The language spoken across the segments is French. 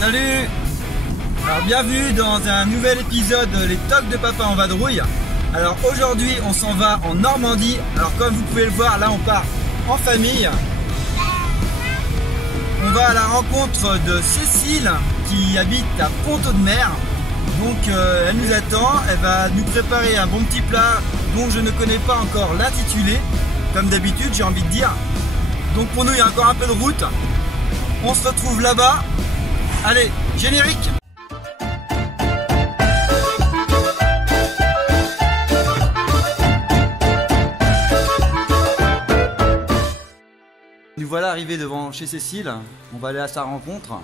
Salut! Alors bienvenue dans un nouvel épisode Les Tocs de Papa en vadrouille. Alors aujourd'hui on s'en va en Normandie. Alors comme vous pouvez le voir, là on part en famille. On va à la rencontre de Cécile qui habite à Pont-Audemer. Donc elle nous attend, elle va nous préparer un bon petit plat dont je ne connais pas encore l'intitulé. Comme d'habitude j'ai envie de dire. Donc pour nous il y a encore un peu de route. On se retrouve là-bas. Allez, générique! Nous voilà arrivés devant chez Cécile. On va aller à sa rencontre.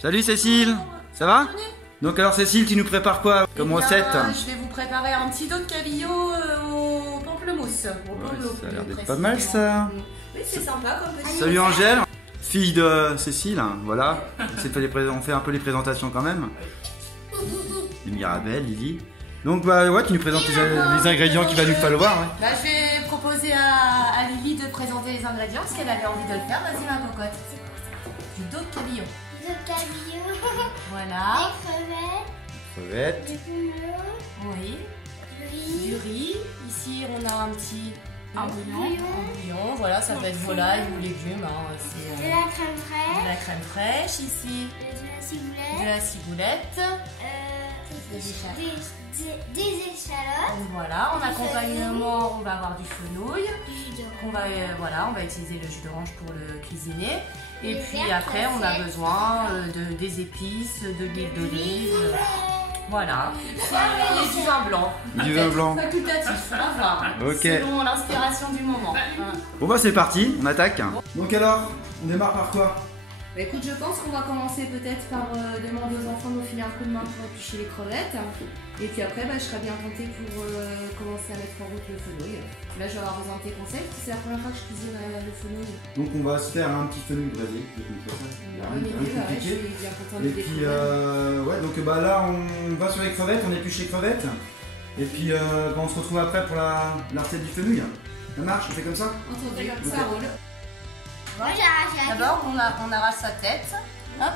Salut Cécile, ça va? Donc alors Cécile, tu nous prépares quoi comme recette? Je vais vous préparer un petit dos de cabillaud au pamplemousse. Ça a l'air d'être pas mal ça. Oui, c'est sympa comme petit. Salut Angèle, fille de Cécile, voilà. On fait un peu les présentations quand même. Mirabelle, Lily. Donc bah ouais, tu nous présentes les ingrédients qu'il va nous falloir. Ouais. Bah, je vais proposer à Lily de présenter les ingrédients parce qu'elle avait envie de le faire. Vas-y ma cocotte. Du dos de cabillaud. Voilà. Des Crevettes. crevettes. Des pouleaux. Oui. Du riz. Du riz. Ici on a un petit bouillon. bouillon. Un bouillon. Voilà, ça peut être volaille ou légumes. Hein. De C'est la crème de fraîche. la crème fraîche. Ici De la ciboulette. de la ciboulette. Des échalotes. Voilà, en accompagnement, on va avoir du fenouil. Du jus On va, voilà, on va utiliser le jus d'orange pour le cuisiner. Et Les puis verres après, on a crevettes. besoin des épices, de l'huile d'olive. Voilà. Et du vin blanc. Du vin blanc. Facultatif, à voir. Ok. Selon l'inspiration du moment. Bon bah c'est parti, on attaque. Donc alors, on démarre par quoi? Bah, écoute, je pense qu'on va commencer peut-être par demander aux enfants de nous filer un coup de main pour éplucher les crevettes. Et puis après, bah, je serais bien tentée pour commencer à mettre en route le fenouil. Là, je vais avoir besoin de tes conseils. C'est la première fois que je cuisine le fenouil. Donc on va se faire un petit fenouil braisé. Je suis bien contente de Et puis découvrir. ouais, donc bah là on va sur les crevettes, on épluche les crevettes. Et puis bah, on se retrouve après pour la recette du fenouil. Ça marche, on fait comme ça? Entendu, Ok. ça roule. Moi j'ai D'abord, on arrache sa tête. Hop.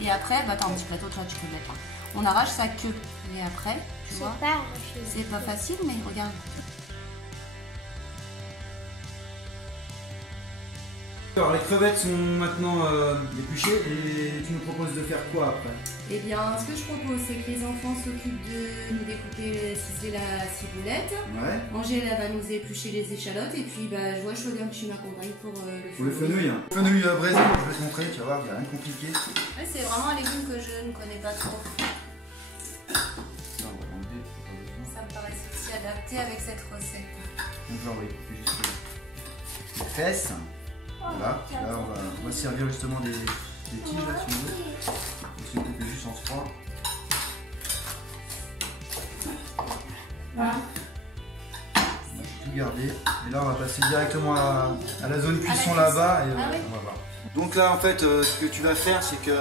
Et après, bah, t'as un petit plateau, toi, tu peux le mettre. Hein. On arrache sa queue. Et après, tu vois, c'est pas facile, mais regarde. Alors les crevettes sont maintenant épluchées et tu nous proposes de faire quoi après? Eh bien, ce que je propose, c'est que les enfants s'occupent de nous découper, ciseler la ciboulette. Ouais. Angèle, elle va nous éplucher les échalotes. Et puis, bah, je vois, je veux bien que tu m'accompagnes pour le Pour le fenouil. fenouil. Fenouil braisé, je vais te montrer, tu vas voir, il n'y a rien de compliqué. Ouais, c'est vraiment un légume que je ne connais pas trop. Non, on va l'enlever. Ça me paraît aussi adapté avec cette recette. Donc là on va éplucher juste les fesses. Voilà, là on va servir justement des tiges là si on veut. On se coupe juste en trois. On va tout garder. Et là on va passer directement à la zone cuisson là-bas et Ah oui. on va voir. Donc là en fait ce que tu vas faire c'est que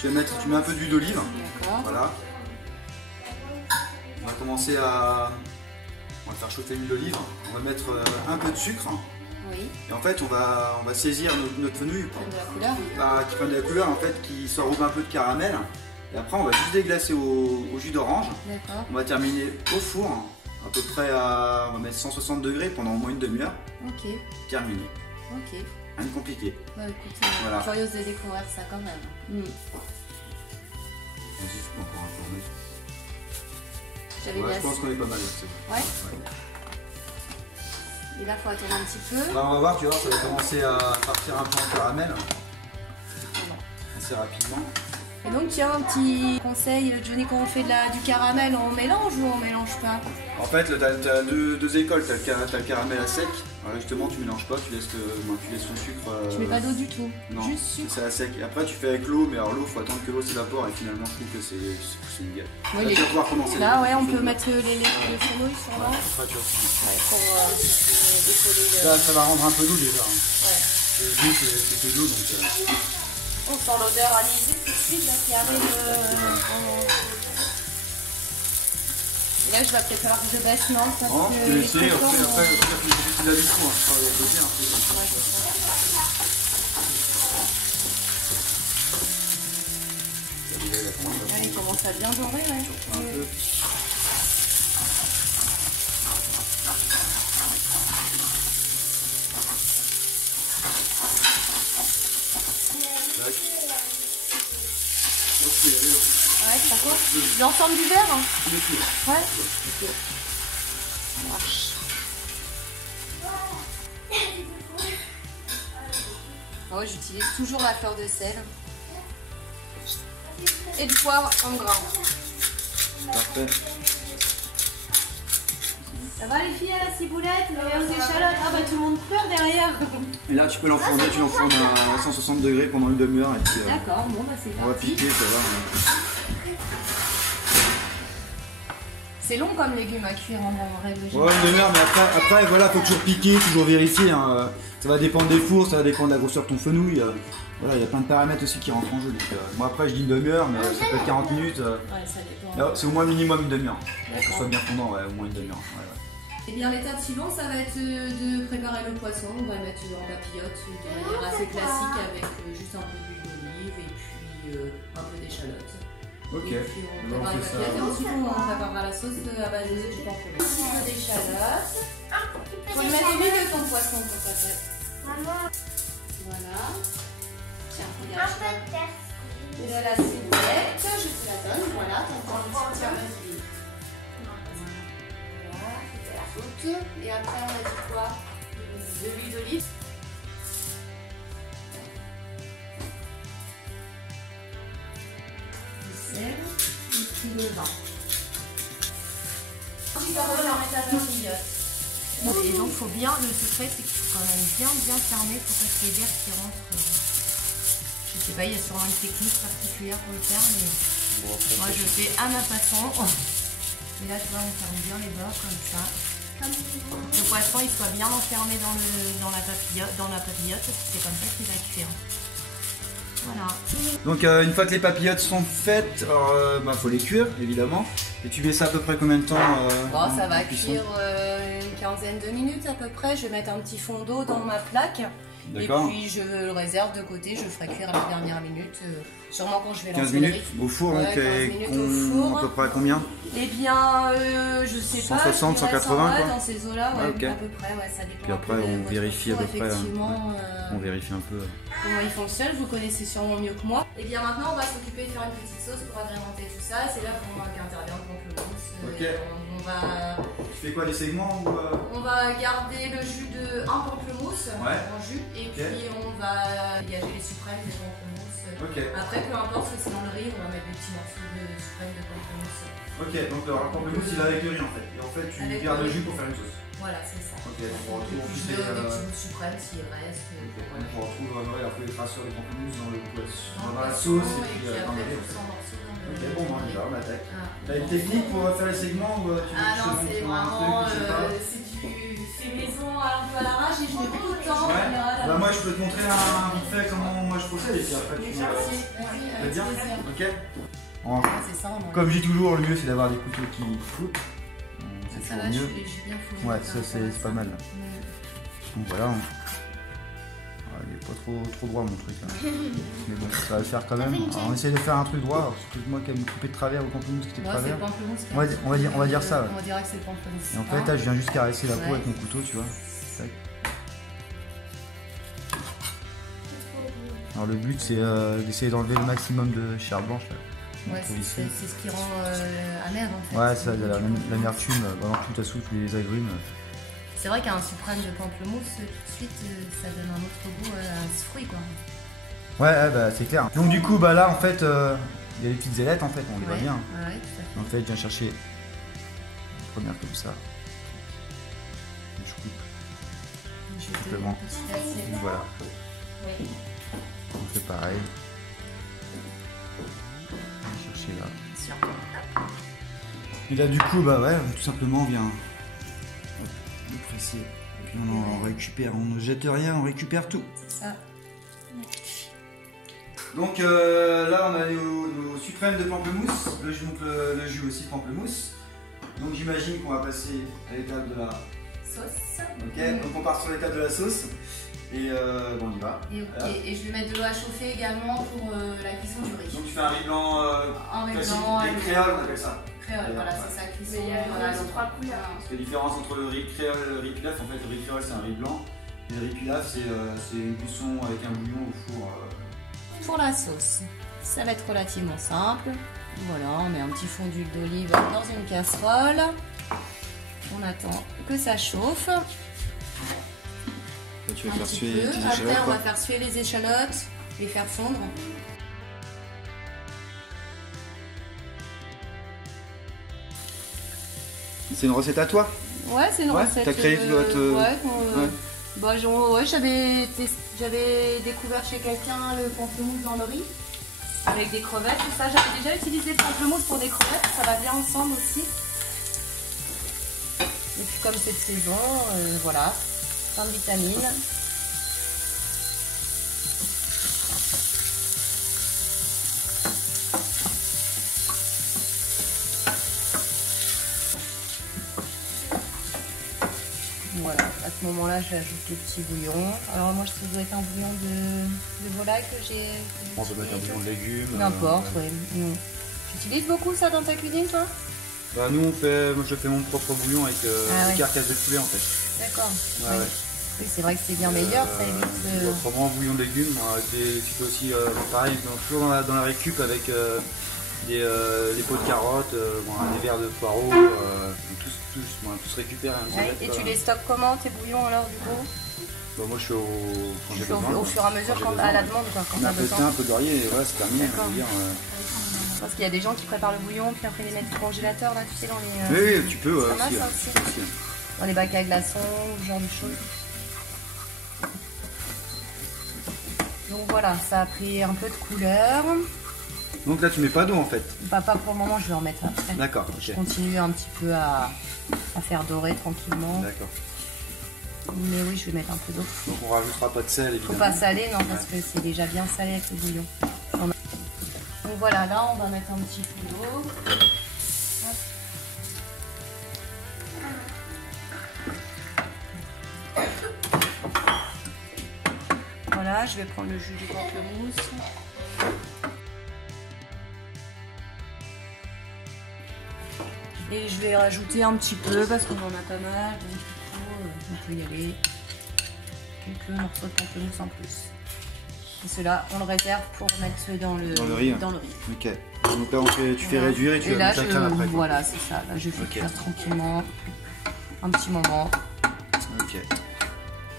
tu mets un peu d'huile d'olive. D'accord. Voilà. On va commencer à faire chauffer l'huile d'olive. On va mettre un peu de sucre. Oui, Et en fait, on va saisir notre fenouil pour comme de la couleur. qui prenne de la couleur, en fait, qui s'enrobe un peu de caramel. Et après, on va juste déglacer au jus d'orange. D'accord. On va terminer au four, à peu près on va mettre 160 degrés pendant au moins une demi-heure. Ok, Terminé. ok. Rien de compliqué. Bah écoute, Voilà. curieuse de découvrir ça quand même. Vas-y, tu peux encore un peu remettre. J'avais Ouais, bien. je pense qu'on est pas mal. Là, Ouais. Et là, faut attendre un petit peu. Bah, on va voir, tu vois, ça va commencer à partir un peu en caramel. Assez rapidement. Et donc, tiens, un petit conseil, Johnny, quand on fait du caramel, on mélange ou on mélange pas? En fait, tu as deux écoles, tu as le caramel à sec. Alors justement, tu mélanges pas, tu laisses ton sucre. Je mets pas d'eau du tout. Non, Juste sucre. c'est à sec. Et après, tu fais avec l'eau, mais alors l'eau, il faut attendre que l'eau s'évapore et finalement, je trouve que c'est une galère. Ouais, Là, tu vas pouvoir commencer. Là, ouais, on peut mettre le fenouil sur là. Après, tu vas- Ouais, pour décoller le. Là, ça va rendre un peu doux déjà. Hein. Ouais. Le jus, c'est que de l'eau, donc. On sent l'odeur anisée tout de suite là, qui arrive. Et là, je vais peut-être falloir que je baisse, non? Parce Non, que tu peux les essayer, croquants, après, tu l'as du coup, hein. Ça va bien, un peu. Ouais, c'est ça. Là, il commence à bien dorer, ouais. Un peu. Ouais, c'est quoi? L'ensemble du verre, hein? Ouais. Ok. Ça marche. Oh, j'utilise toujours la fleur de sel. Et du poivre en grains. Parfait. Ça va les filles à la ciboulette, aux échalotes? Ah bah tout le monde pleure derrière. Et là, tu peux l'enfourner, tu l'enfournes à 160 degrés pendant une demi-heure et puis D'accord, bon bah c'est on va parti. piquer, ça va. C'est long comme légume à cuire en règle Ouais, générale. une demi-heure, mais après, voilà, faut toujours piquer, toujours vérifier. Hein. Ça va dépendre des fours, ça va dépendre de la grosseur de ton fenouil. Voilà, il y a plein de paramètres aussi qui rentrent en jeu. Donc, moi, après, je dis une demi-heure, mais ça peut être 40 minutes. Ouais, ça dépend. Là, c'est au moins minimum une demi-heure. Pour que ce D'accord. soit bien fondant, ouais, au moins une demi-heure. Ouais, ouais. Et bien l'étape suivante, ça va être de préparer le poisson. On va le mettre en papillote de manière assez classique avec juste un peu d'huile d'olive et puis un peu d'échalote. Ok. Et puis on Alors, prépare on les fait ça. papillotes et ensuite on préparera la sauce à base de pamplemousse. Un petit peu d'échalote. Faut le mettre au milieu de ton poisson pour ça fait. Maman, Voilà. Tiens, un regarde. peu de terre. Et de la ciboulette, je te la donne. Voilà, t'en prends une petite tiare d'huile. Voilà, de la soupe. Et après, on a dit quoi? De l'huile d'olive. Du sel. Et puis le vin. Ensuite, on va remettre la papillote. Et donc, faut bien, le secret, c'est qu'il faut quand même bien fermer pour pas qu'il y ait d'air qui rentre. Je sais pas, il y a sûrement une technique particulière pour le faire, mais moi je fais à ma façon. Et là, tu vois, on ferme bien les bords comme ça. Le poisson, il soit bien enfermé dans la papillote, c'est comme ça qu'il va cuire. Voilà. Donc, une fois que les papillotes sont faites, faut les cuire, évidemment. Et tu mets ça à peu près combien de temps Bon, ça va en cuisson? cuire une quinzaine de minutes à peu près. Je vais mettre un petit fond d'eau dans ma plaque. Et D'accord. puis je le réserve de côté, je le ferai cuire à la dernière minute. Sûrement quand je vais 15 lancer le minutes riz. au four, Ouais, donc, 15 et minutes au four. à peu près à combien? Eh bien, je sais pas. 160, je dirais 180 quoi. dans ces eaux-là, ouais, Ouais, ok. à peu près, ouais, ça dépend. Puis un après, peu de on votre vérifie à four, peu près, hein. effectivement, On vérifie un peu. comment il fonctionne, vous connaissez sûrement mieux que moi. Et bien maintenant, on va s'occuper de faire une petite sauce pour agrémenter tout ça. C'est là pour moi qu'intervient le pamplemousse. Ok. On va, Tu fais quoi, des segments ou on va garder le jus de un pamplemousse Ouais. en jus et Ok. puis on va dégager les suprêmes des pamplemousses. Ok. Après, peu importe ce que c'est dans le riz, on va mettre des petits morceaux de suprême de pamplemousse. Ok, donc le pamplemousse il est avec le riz en fait. Et en fait, tu Avec gardes le le riz. jus pour faire une sauce. Voilà, c'est ça. Ok, donc on retrouve Des ensuite petits des petits bouts de suprême s'il reste. Ok, Voilà. donc on retrouve la feuille de traceur des pamplemousses dans le poisson, Dans dans la le sauce poisson, et puis après dans le tout riz. ça en morceaux dans le Ok, bon, on y va, on attaque. Ah. T'as une technique pour faire les segments ou tu veux Ah que je te non, montre c'est un vraiment, truc, je sais pas. c'est du fait maison un peu à l'arrache et je n'ai pas beaucoup de temps. Ouais. en général, Bah moi je peux te montrer un vite fait comment moi je procède et puis après tu Merci, vas avec bien. plaisir. Ok. Ah, c'est ça, moi. Comme je dis toujours, le mieux c'est d'avoir des couteaux qui coupent. C'est Ça toujours va, mieux. j'ai bien fourni. Ouais, ça c'est pas mal. Là. Donc voilà. Il est pas trop droit mon truc là. Mais bon, ça va le faire quand même. Alors, on essaie de faire un truc droit. Alors, c'est peut-être moi qui aime me couper de travers ou pamplemousse qui était de Moi, c'est travers. le pamplemousse. On va dire ça. Ouais. On dirait que c'est le pamplemousse. Et en fait là je viens juste caresser la peau Ouais. avec mon couteau, tu vois. Tac. Alors le but c'est d'essayer d'enlever le maximum de chair blanche là. qu'on Ouais, trouve ici. c'est ce qui rend amer en fait. Ouais, ça, l'amertume, dans tout à soupe, les agrumes. C'est vrai qu'un suprême de pamplemousse, tout de suite, ça donne un autre goût à ce fruit quoi. Ouais, bah c'est clair. Donc du coup, bah là en fait, il y a les petites ailettes en fait, on les voit bien. Ouais, tout à fait. En fait, je viens chercher une première comme ça. Je coupe. Je vais te Simplement. donner une petite assiette. Voilà, Oui. on fait pareil. Je vais chercher là. Bien sûr. Et là du coup, bah ouais, tout simplement on vient hop, le presser. Et puis on en récupère, on ne jette rien, on récupère tout. C'est ça. Donc là on a nos suprêmes de pamplemousse, le jus aussi de pamplemousse. Donc j'imagine qu'on va passer à l'étape de la Sauce. Ok, donc on part sur l'étape de la sauce. Et bon, on y va. Et, et je vais mettre de l'eau à chauffer également pour la cuisson du riz. Donc tu fais un riz blanc classique, des créoles, on appelle ça. Créole, voilà, c'est ça, cuisson. Mais il y a trois couleurs. Parce que la différence entre le riz créole et le riz pilaf, en fait le riz créole c'est un riz blanc. Et le riz pilaf c'est une cuisson avec un bouillon au four. Pour la sauce, ça va être relativement simple. Voilà, on met un petit fond d'huile d'olive dans une casserole. On attend que ça chauffe. Là, tu vas faire suer tes échalotes. Après, on va faire suer les échalotes, les faire fondre. C'est une recette à toi? Ouais, c'est une recette. T'as créé j'avais découvert chez quelqu'un le pamplemousse dans le riz avec des crevettes, tout ça. J'avais déjà utilisé le pamplemousse pour des crevettes, ça va bien ensemble aussi. Et puis comme c'est de saison, voilà, plein de vitamines. Voilà, à ce moment-là, j'ajoute le petit bouillon. Alors moi, ça doit être un bouillon de volaille que j'ai... On peut mettre un bouillon de légumes. N'importe, oui. Tu utilises beaucoup ça dans ta cuisine, toi? Bah nous, moi je fais mon propre bouillon avec carcasse de poulet en fait. D'accord. Ouais. Oui, c'est vrai que c'est bien meilleur, ça évite... Autrement, bouillon de légumes, tu peux aussi, pareil, toujours dans la récup avec des pots de carottes, des verres de poireaux, tout se récupère. Et tu les stockes comment, tes bouillons alors du coup? Bah, moi je suis au fur et à mesure, à la demande, quoi, quand un peu de thym, un peu de laurier, et voilà, c'est terminé. Parce qu'il y a des gens qui préparent le bouillon, puis après les mettent au congélateur, là, tu sais, dans les... Oui, tu peux, aussi. Dans les bacs à glaçons, ce genre de choses. Donc voilà, ça a pris un peu de couleur. Donc là, tu mets pas d'eau en fait? Pas pour le moment, je vais en mettre après. D'accord, ok. Je continue un petit peu à faire dorer tranquillement. D'accord. Mais oui, je vais mettre un peu d'eau. Donc on rajoutera pas de sel évidemment. Faut pas saler, non, parce que c'est déjà bien salé avec le bouillon. Donc voilà, là on va mettre un petit peu d'eau. Voilà, je vais prendre le jus du pamplemousse. Et je vais rajouter un petit peu parce qu'on en a pas mal, donc on peut y aller. Quelques morceaux de pamplemousse en plus. Et cela, on le réserve pour mettre dans le riz. Ok. Donc là, tu fais réduire et tu vas mettre la crème après. Voilà, c'est ça. Là, je fais cuire tranquillement un petit moment. Ok.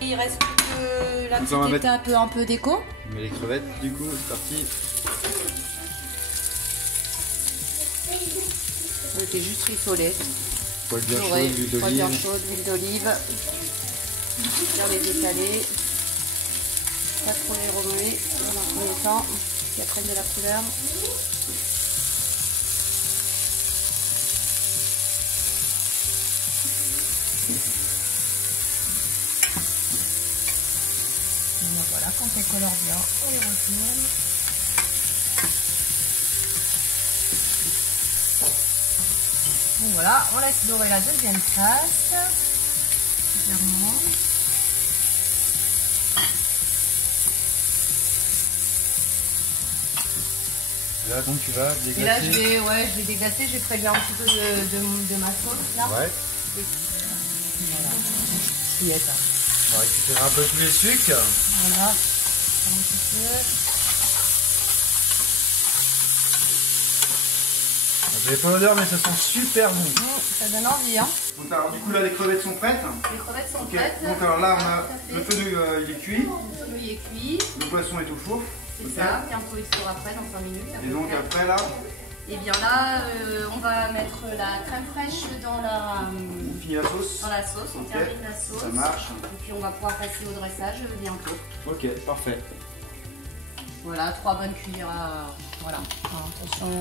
Et il reste plus que la petite étape un peu déco. On met les crevettes, du coup, c'est parti. On était juste rissolé. Poêle bien chaude, l'huile d'olive. Poêle bien chaude, l'huile d'olive. Bien les étaler. Pas trop les remuer dans un premier temps. Puis après de la couleur. Voilà, quand elles colorent bien, on les retourne. Donc voilà, on laisse dorer la deuxième face. Légèrement. Là donc tu vas déglacer. Et là je vais déglacer, je vais prélever un petit peu de ma sauce là. Ouais. Et voilà. Fillette. On va récupérer un peu tous les sucres. Voilà. Un petit peu. Vous n'avez pas l'odeur mais ça sent super bon. Ça donne envie hein. Donc alors du coup là les crevettes sont prêtes. Les crevettes sont prêtes. Donc alors là on a le fenouil il est cuit. Le fenouil est cuit. Le poisson est au four. C'est ça, bientôt il sera prêt dans 5 minutes. Et donc après là. Et bien là, on va mettre la crème fraîche dans la sauce. On termine la sauce. Ça marche. Et puis on va pouvoir passer au dressage bientôt. Ok, parfait. Voilà, 3 bonnes cuillères. Voilà, attention.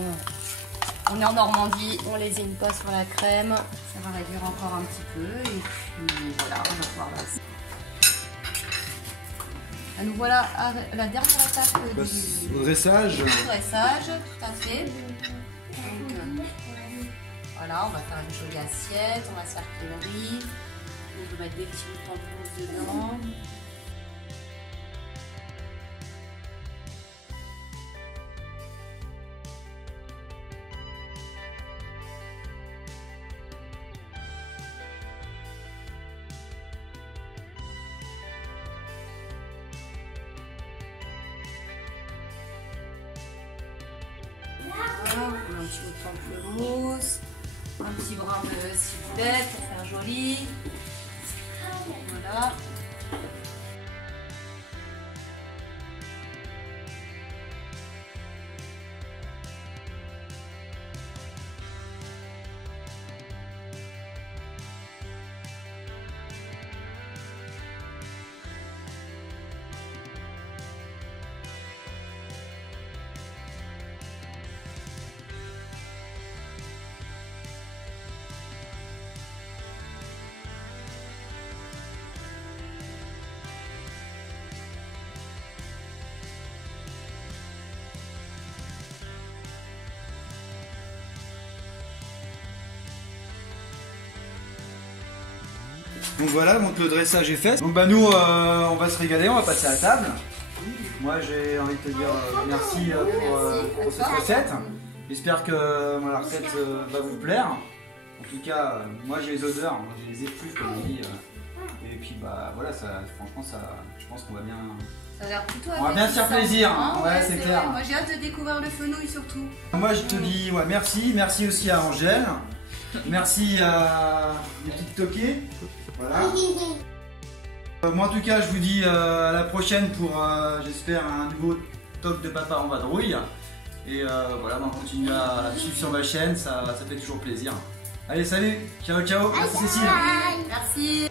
On est en Normandie, on lésine pas sur la crème. Ça va réduire encore un petit peu. Et puis voilà, on va pouvoir passer. Nous voilà à la dernière étape du dressage. Tout à fait. Donc, Voilà, on va faire une jolie assiette, on va cercler le riz. On peut mettre des petits pamplemousses dedans. Voilà, on met un petit bout de pamplemousse, un petit brin de ciboulette pour faire joli. Voilà. Donc voilà, donc le dressage est fait. Donc bah nous on va se régaler, on va passer à la table. Moi j'ai envie de te dire merci pour cette recette. J'espère que la recette va vous plaire. En tout cas, moi j'ai les odeurs, moi j'ai les effluves comme on dit. Et puis bah voilà, ça, franchement je pense qu'on va bien. Ça a l'air plutôt on va bien se faire plaisir. Hein, ouais, c'est clair. Moi j'ai hâte de découvrir le fenouil surtout. Moi je te dis ouais, merci aussi à Angèle. Merci à les petites toquées. Voilà. Moi en tout cas je vous dis à la prochaine pour j'espère un nouveau toc de papa en vadrouille. Et voilà, on continue à suivre sur ma chaîne, ça fait toujours plaisir. Allez salut, ciao ciao, merci Cécile. Merci.